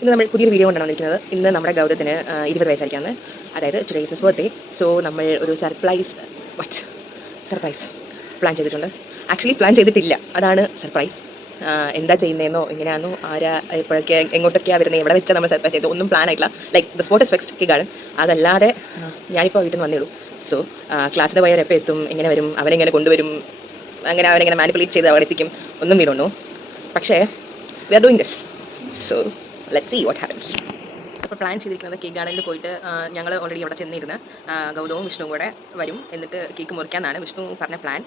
ഇന്ന് നമ്മൾ പുതിയൊരു വീഡിയോ കൊണ്ടാണ് വന്നിരിക്കുന്നത്. ഇന്ന് നമ്മുടെ ഗൗതത്തിന് 20 വയസ്സായിരിക്കാന്ന്, അതായത് today is his birthday. So നമ്മൾ ഒരു സർപ്രൈസ് പ്ലാൻ ചെയ്തിട്ടുണ്ട്. ആക്ച്വലി പ്ലാൻ ചെയ്തിട്ടില്ല, അതാണ് സർപ്രൈസ്. എന്താ ചെയ്യുന്നതെന്നോ എങ്ങനെയാണെന്നോ ആരാ എപ്പോഴൊക്കെ എങ്ങോട്ടൊക്കെയാണ് വരുന്നത് എവിടെ വെച്ചാൽ നമ്മൾ സർപ്രൈസ് ചെയ്തു ഒന്നും പ്ലാൻ ആയിട്ടില്ല. Like the spot is fixed K garden. അതല്ലാതെ ഞാനിപ്പോൾ വീട്ടിൽ നിന്ന് വന്നേ ഉള്ളൂ. സോ ക്ലാസ്സിൽ പോയാൽ എപ്പോൾ എത്തും, എങ്ങനെ വരും, അവനെങ്ങനെ കൊണ്ടുവരും, അങ്ങനെ അവനെങ്ങനെ മാനിപ്പുലേറ്റ് ചെയ്ത് അവിടെ എത്തിക്കും, ഒന്നും വീടുണ്ടോ. പക്ഷേ we are doing this. So let's see what happens. അപ്പോൾ പ്ലാൻ ചെയ്തിരിക്കുന്നത് കേക്ക് ഗാർഡനിൽ പോയിട്ട് ഞങ്ങൾ ഓൾറെഡി അവിടെ ചെന്നിരുന്ന് ഗൗതവും വിഷ്ണുവും കൂടെ വരും, എന്നിട്ട് കേക്ക് മുറിക്കാനാണ് വിഷ്ണു പറഞ്ഞ പ്ലാൻ.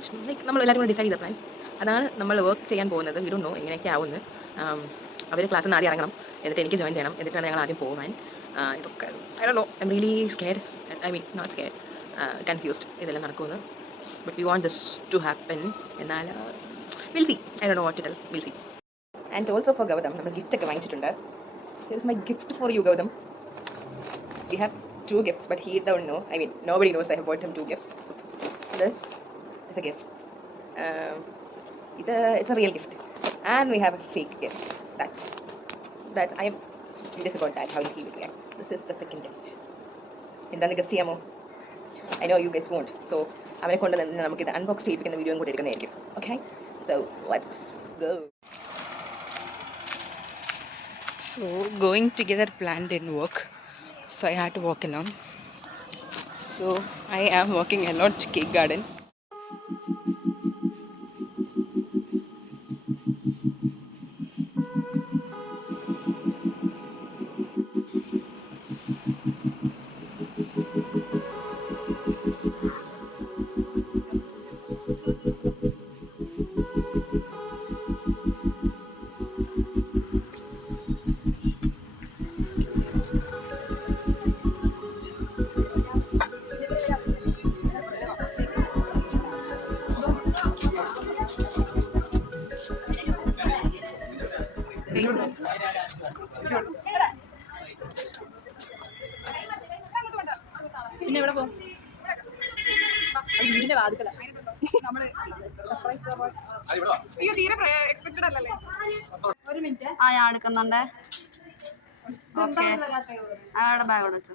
വിഷ്ണു ലൈക്ക് നമ്മൾ എല്ലാവരും കൂടെ ഡിസൈഡ് ചെയ്ത പ്ലാൻ അതാണ്. നമ്മൾ വർക്ക് ചെയ്യാൻ പോകുന്നത്. വി ഡോണ്ട് നോ എങ്ങനെയൊക്കെ ആവുമെന്ന്. അവർ ക്ലാസ്സിൽ നിന്ന് ആദ്യം ഇറങ്ങണം, എന്നിട്ട് എനിക്ക് ജോയിൻ ചെയ്യണം, എന്നിട്ടാണ് ഞങ്ങൾ ആദ്യം പോകാൻ. ഇതൊക്കെ I don't know, I am really scared, I mean not scared, confused ഇതെല്ലാം നടക്കുമെന്ന്. But we want this to happen. എന്നാൽ will see, I don't know what to tell, will see. And also for Gautam നമ്മൾ ഗിഫ്റ്റൊക്കെ വാങ്ങിച്ചിട്ടുണ്ട്. This is my gift for you, Gautam. We have 2 gifts, but he don't know. I mean, nobody knows I have bought him 2 gifts. This is a gift. It's a real gift. And we have a fake gift. That's I am curious about that. How will he react? This is the second gift. എന്താണ് guest ചെയ്യാമോ? I know you guys won't. So അവനെ കൊണ്ട് നമുക്കിത് unbox ചെയ്യിപ്പിക്കുന്ന വീഡിയോയും കൂടി എടുക്കുന്നതായിരിക്കും. Okay? So let's go. So going together plan didn't work, so I had to walk alone. So I am walking alone to Cake Garden. പിന്നെ എവിടെ പോകും? വീടിന്റെ വാതിക്കല നമ്മള് തീരെ എക്സ്പെക്റ്റഡ് അല്ലല്ലേ. ഒരു മിനിറ്റ് ഞാൻ എടുക്കുന്നുണ്ടേ. ഓക്കെ, അവിടെ ബാഗ് അവിടെ വെച്ചു.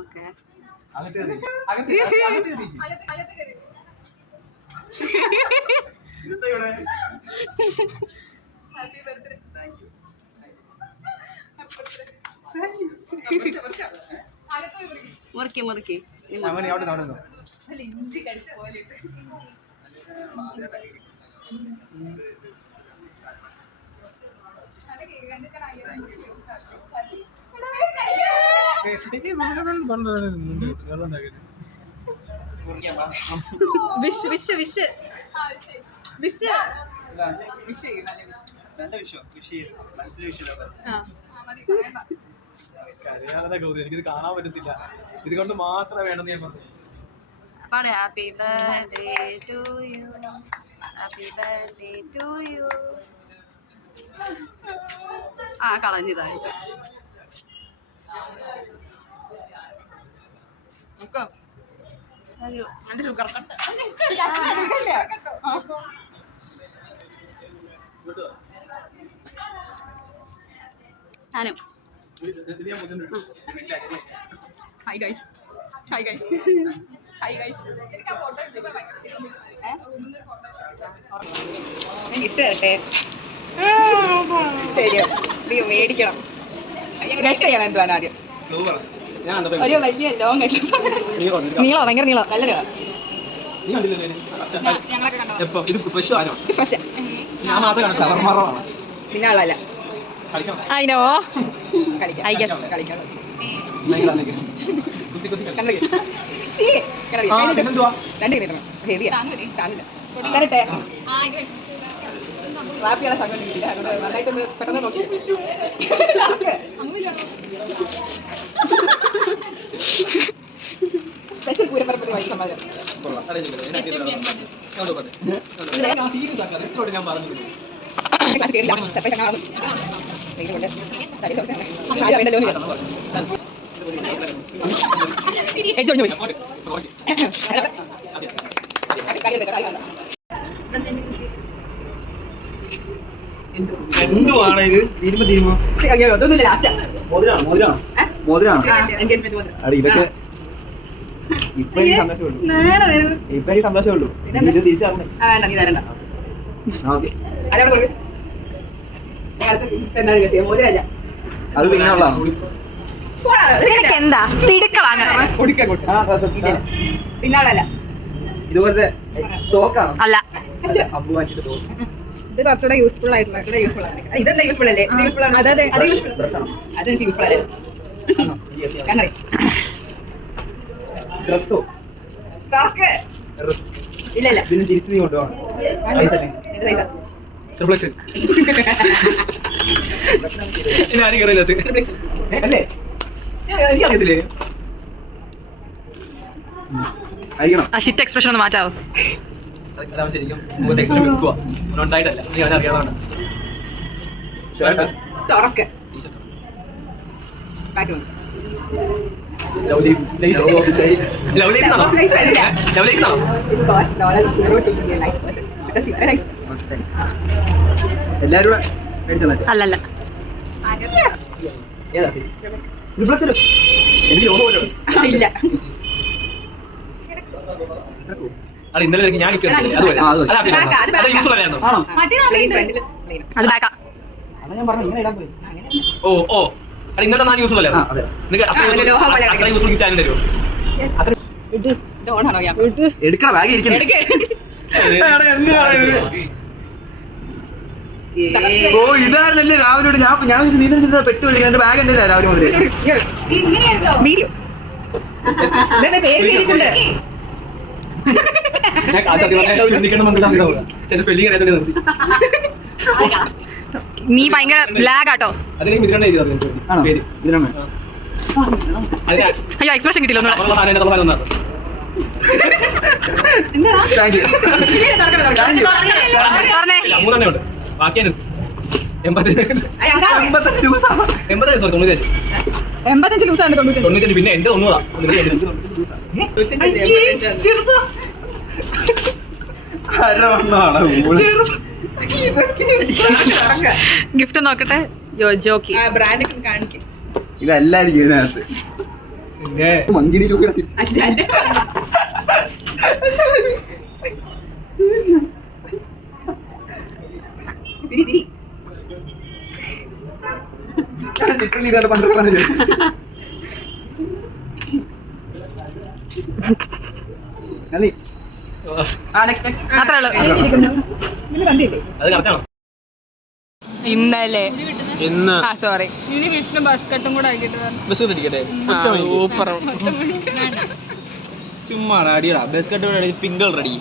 Okay, happy birthday. Thank you. മുറുക്കി മുറുക്കി ഇഞ്ചി കടിച്ച പോലെ. വിഷ് വിഷ് വിഷ് വിഷ് നല്ല വിഷയം. എനിക്കിത് കാണാൻ പറ്റത്തില്ല, ഇത് കൊണ്ട് മാത്രമേ വേണമെന്ന് ഞാൻ പറഞ്ഞു. Happy birthday to you, happy birthday to you. കളഞ്ഞതായിട്ട് ഷുഗർ കട്ട്. ഞാനും hi guys, hi guys, hi guys. Gift തരട്ടെ? ശരി, മേടിക്കണം. ഗസ് ചെയ്യണം എന്തുവാണ് ആദ്യം. ഒരു വലിയ ലോങ് നീളോ, ഭയങ്കര നീളോ, നല്ലൊരു നിന്നാളല്ല. I know. I guess. തരട്ടെ? റാപ്പിയുടെ സംഘം കിട്ടില്ല, അതുകൊണ്ട് നന്നായിട്ടൊന്ന് പെട്ടെന്ന് നോക്കി. സ്പെഷ്യൽ പൂരപ്പറപ്പതി വായിച്ച സമാജം. എന്തുവാണ് ഇത്? തീരുമ്പോ അതൊന്നുമില്ല ലാസ്റ്റാ മോതിരാണോ? എൻഗേജ്മെന്റ് മോതിരം. അത് ഇതൊക്കെ ഇപ്പൊ എനിക്ക് സന്തോഷമുള്ളൂ. ഇത് തിരിച്ചറിഞ്ഞേ. വേണ്ട നീ തരണ്ട. ഓക്കെ, ആരവിടെ കൊടുക്കും? എന്താണ് കേസ്? മോതിരല്ല. അത് പിന്നെ ഉള്ളതാണ്. എന്താ തിടുക്കളാണ് പിന്നാളല്ല. ഇതുപോലത്തെ തോക്കാണ്. അല്ല അമ്പു വാങ്ങിച്ചിട്ട് തോക്ക്. ഇത് കുറച്ചുകൂടെ യൂസ്ഫുൾ ആയിട്ടുള്ള യൂസ്ഫുൾ ആണ്. ഇതെന്താ യൂസ്ഫുൾ അല്ലേ? ഇത് യൂസ്ഫുൾ ആണ്. അതെ അതെനിക്ക് യൂസ്ഫുൾ അല്ലേ? കണ്ണറി ഡ്രസ്സോ? സ്റ്റാർക്ക് ഇല്ല ഇല്ല. ഇതിന് തിരിച്ച് നീ കൊണ്ടുപോകണം. ഇത് പൈസ. അല്ലേ? എനിക്കറിയത്തില്ലേ? അയക്കണം. ആ ഷിറ്റ് എക്സ്പ്രഷൻ ഒന്ന് മാറ്റാവോ? അതാണ് ശരിക്കും എക്സ്ട്രാ വെക്കുക ഉണ്ടായിട്ടല്ല. നീ അവനെ അറിയാതാണ്. തുറക്ക്. ബാക്കി വന്നു. എല്ലാരും കൂടെ മേടിച്ചോ? അല്ലല്ല ഏതാ? എനിക്ക് ലോൺ പോലെ ഇല്ല. അത് ഇന്നലെ ഞാൻ അത് ബാക്കാ. അതാ ഞാൻ പറഞ്ഞു ഇങ്ങനെ ഇടാൻ പോയി. ഓ അത് ഇന്നത്തെ നാല് യൂസ്ഫുൾ അല്ലേ? അതെ. അത്ര യൂസ്ഫുൾ ഗിഫ്റ്റ് ആയിരുന്നു തരുമോ? ഓണാണോ? എടുക്കണ ബാഗ് ഇരിക്കുന്നു. ഓ ഇതായിരുന്നല്ലേ രാവിലെ. ഞാൻ നീന്തൽ ചിന്ത പെട്ടുപോയി. എന്റെ ബാഗ് ഉണ്ടല്ലോ രാവിലെ മുതൽ. മീഡിയം. പേര് ചെയ്തിട്ടുണ്ട്. നീ ഭയങ്കര ലാഗ് ആട്ടോ. അതിന് ഇതിലാണ് പേര്. ഇതിനാണ്. അയ്യോ എക്സ്പ്രഷൻ കിട്ടില്ല ഒന്നുകൂടെ. Thank you. പറഞ്ഞേ. മൂന്നെണ്ണേ ഉണ്ട്. ബാക്കിയാണ് 85 രൂപ. 85 സോറി 95. 85 ലൂസാണ് 95 പിന്നെ എന്റെ 90. ഗിഫ്റ്റ് നോക്കട്ടെ. ജോക്കി ബ്രാൻഡ് കാണിക്കും. ഇതല്ലായിരിക്കും ഇതിനകത്ത്. മങ്കിടി രൂപ ഇതാണ് 12 അത്രേ ഉള്ളൂ. അത് കറക്റ്റാണോ? ഇന്നലെ ഇന്ന് സോറി ഇനി വിഷ്ണു ബസ് കട്ടും കൂടെ ആക്കിട്ട് ബസ് കട്ടിക്കട്ടെ. സൂപ്പർ. ചുമ്മാ അടിയടാ ബസ് കട്ട് പിങ്ക് റെഡി.